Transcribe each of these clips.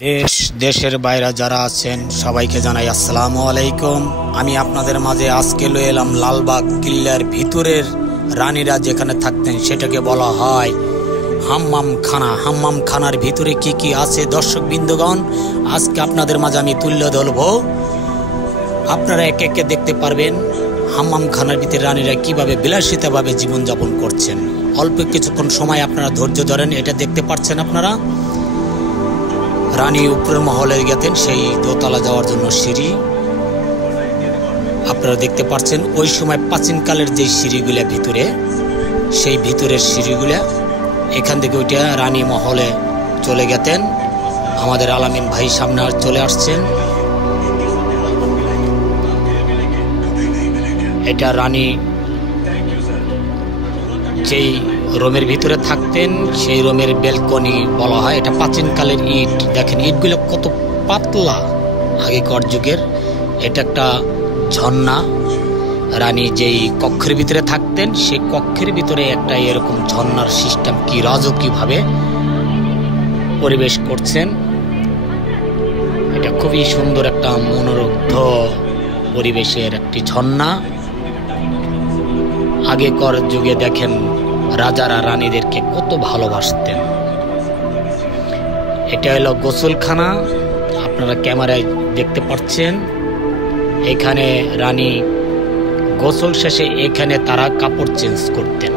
দেশ দেশের বাইরে যারা আছেন সবাইকে জানাই আসসালামু আলাইকুম। আমি আপনাদের মাঝে আজকে লয়ে এলাম লালবাগ কিল্লার ভিতরের রানীরা যেখানে থাকতেন সেটাকে বলা হয় হাম্মাম খানা। হাম্মাম খানার ভিতরে কি কি আছে দর্শক বিন্দুগণ আজকে আপনাদের মাঝে আমি তুলে ধরবো। আপনারা একে একে দেখতে পারবেন হাম্মাম খানার ভিতরে রানীরা কিভাবে বিলাসিতাভাবে জীবনযাপন করছেন। অল্প কিছুক্ষণ সময় আপনারা ধৈর্য ধরেন। এটা দেখতে পাচ্ছেন আপনারা রানী উপরের মহলে গেতেন, সেই দোতলা যাওয়ার জন্য সিঁড়ি আপনারা দেখতে পাচ্ছেন। ওই সময় প্রাচীনকালের যে সিঁড়িগুলা ভিতরে, সেই ভিতরের সিঁড়িগুলা এখান থেকে ওইটা রানী মহলে চলে গেতেন। আমাদের আলামিন ভাই সামনে চলে আসছেন। এটা রানী যেই রুমের ভিতরে থাকতেন সেই রুমের ব্যালকনি বলা হয়। এটা প্রাচীনকালের ইট, দেখেন ইটগুলো কত পাতলা আগেকার যুগের। এটা একটা ঝর্ণা। রানী যেই কক্ষের ভিতরে থাকতেন সেই কক্ষের ভিতরে একটা এরকম ঝর্ণার সিস্টেম, কি রাজকীয়ভাবে পরিবেশ করছেন। এটা খুবই সুন্দর একটা মনোরুগ্ধ পরিবেশের একটি ঝর্ণা। আগেকার যুগে দেখেন রাজারা রানীদেরকে কত ভালোবাসতেন। এটা হলো গোসলখানা, আপনারা ক্যামেরায় দেখতে পাচ্ছেন। এখানে রানী গোসল শেষে এখানে তারা কাপড় চেঞ্জ করতেন।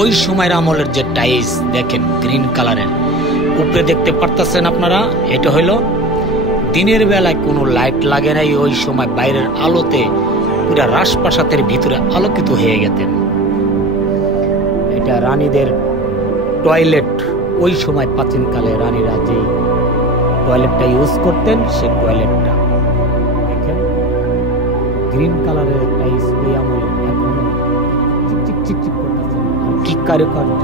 ওই সময়ের আমলের যে টাইলস দেখেন গ্রিন কালারের, উপরে দেখতে পারতেছেন আপনারা। এটা হলো দিনের বেলায় কোনো লাইট লাগে নাই, ওই সময় বাইরের আলোতে পুরা রাজপ্রাসাদের ভিতরে আলোকিত হয়ে গেতেন। এটা রানীদের টয়লেট। ওই সময় প্রাচীনকালে রানীরা যে টয়লেটটা ইউজ করতেন সেই টয়লেটটা দেখেন গ্রিন কালারের টাইলস। ওই আমলে এখনো চিকচিক করতেছেন, কি কারুকার্য